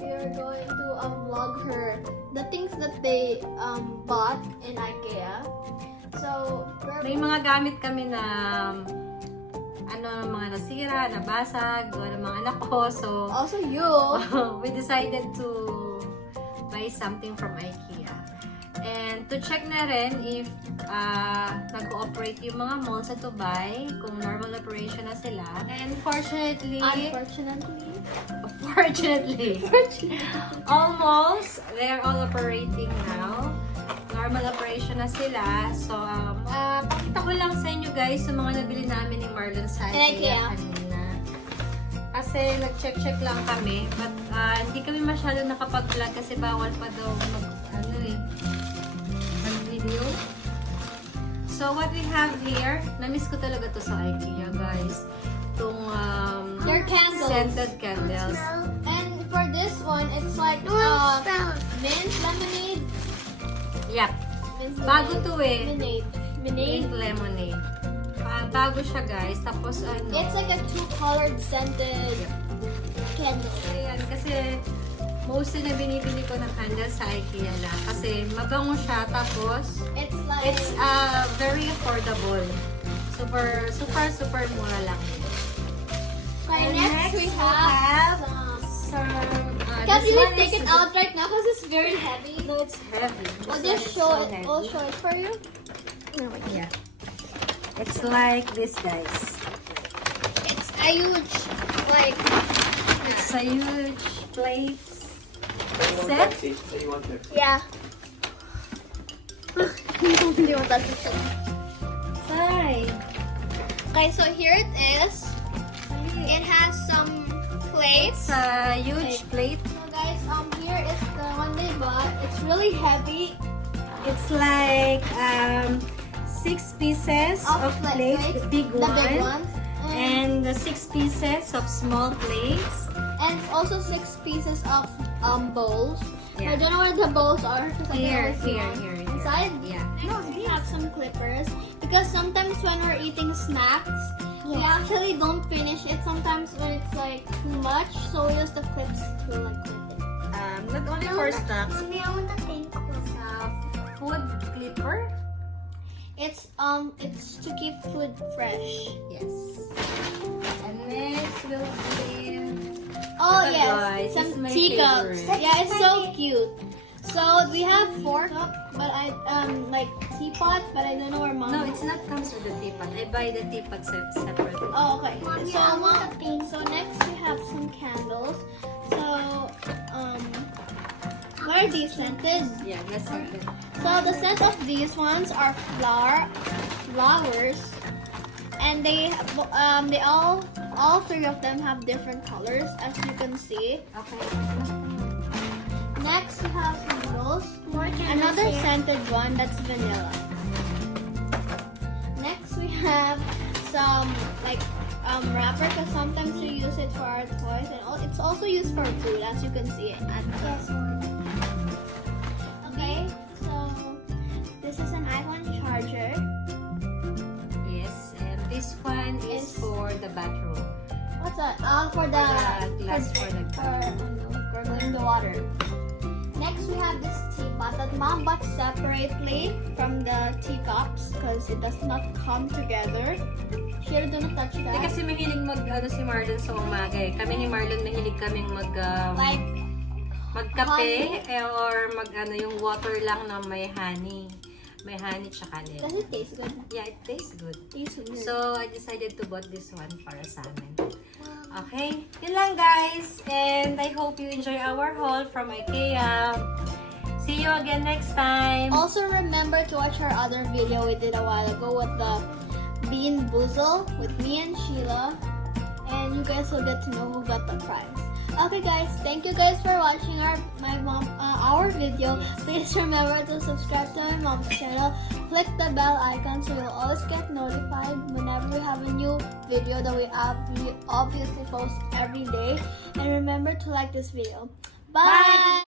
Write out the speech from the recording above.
we are going to vlog her the things that they bought in IKEA. So, may mga gamit kami na mga nasira, nabasag, doon ng mga anak ko. So, also you. We decided to buy something from IKEA. And to check na rin if nag-ooperate yung mga malls sa Dubai, kung normal operation na sila. And fortunately, all malls, they're all operating now. Normal operation na sila. So, pakita ko lang sa inyo guys yung mga nabili namin ni Marlon sa IKEA kanina. Kasi nag-check lang kami. But hindi kami masyado nakapag-vlog kasi bawal pa daw mag-video. So, what we have here, na-miss ko talaga to sa IKEA guys. Itong your candles. Scented candles. And for this one, it's like mint lemonade. Yep. Bago to eh. Mint lemonade. Bago siya guys. Tapos ano. It's like a two-colored scented candle. Ayan, kasi mostly na binibili ko ng candles sa IKEA lang. Kasi mabango siya. Tapos it's very affordable. Super mura lang. And next we have some can't even take it out right now because it's very heavy. No, it's heavy. I'll just show it. I'll show it for you. Yeah. It's like this, guys. It's a huge, like. It's a huge plate set. Yeah. You want that to Hi. Okay, so here it is. It has some plates. It's a huge plate. So guys, here is the one they bought. It's really heavy. It's like 6 pieces of plates, the big ones, and the 6 pieces of small plates, and also 6 pieces of bowls. Yeah. I don't know where the bowls are. Here. Inside, yeah. We have some clippers because sometimes when we're eating snacks, we actually don't finish it. Sometimes when it's like too much, so we use the clips to like clip it. Not only for snacks. I want the thing Food clipper. It's to keep food fresh. Yes. And next we'll see. Oh Guys, yes, this is some my teacups. favorite. Yeah, it's so cute. So we have 4 cups, but I like teapot, but I don't know where mom. No, it's not comes with the teapot. I buy the teapot separately. Oh, okay. So next we have some candles. So what are these scented? Yeah, that's scented. So the scent of these ones are flowers, and they all 3 of them have different colors, as you can see. Okay. Next we have candles. Another scented one that's vanilla. Next we have some like wrapper, because sometimes we use it for our toys, and it's also used for food, as you can see it. Okay, so this is an iPhone charger. Yes, and this one is for the bathroom. What's that? For the glass for gurgling the water. Next we have this teapot that mom bought separately from the teacups because it does not come together. She do not touch that. Kasi mahilig si Marlon sa umaga eh. Kami ni Marlon mahilig kaming magkape or yung water lang na may honey. May honey tsaka nila. Does it taste good? Yeah, it tastes good. Tastes good. So, I decided to bought this one para sa amin. Okay, yun lang guys. And I hope you enjoy our haul from IKEA. See you again next time. Also remember to watch our other video we did a while ago with the bean boozle with me and Sheila. And you guys will get to know who got the prize. Okay guys, thank you guys for watching our video. Please remember to subscribe to my mom's channel. Click the bell icon so you'll always get notified whenever we have a new video that we obviously post every day. And remember to like this video. Bye!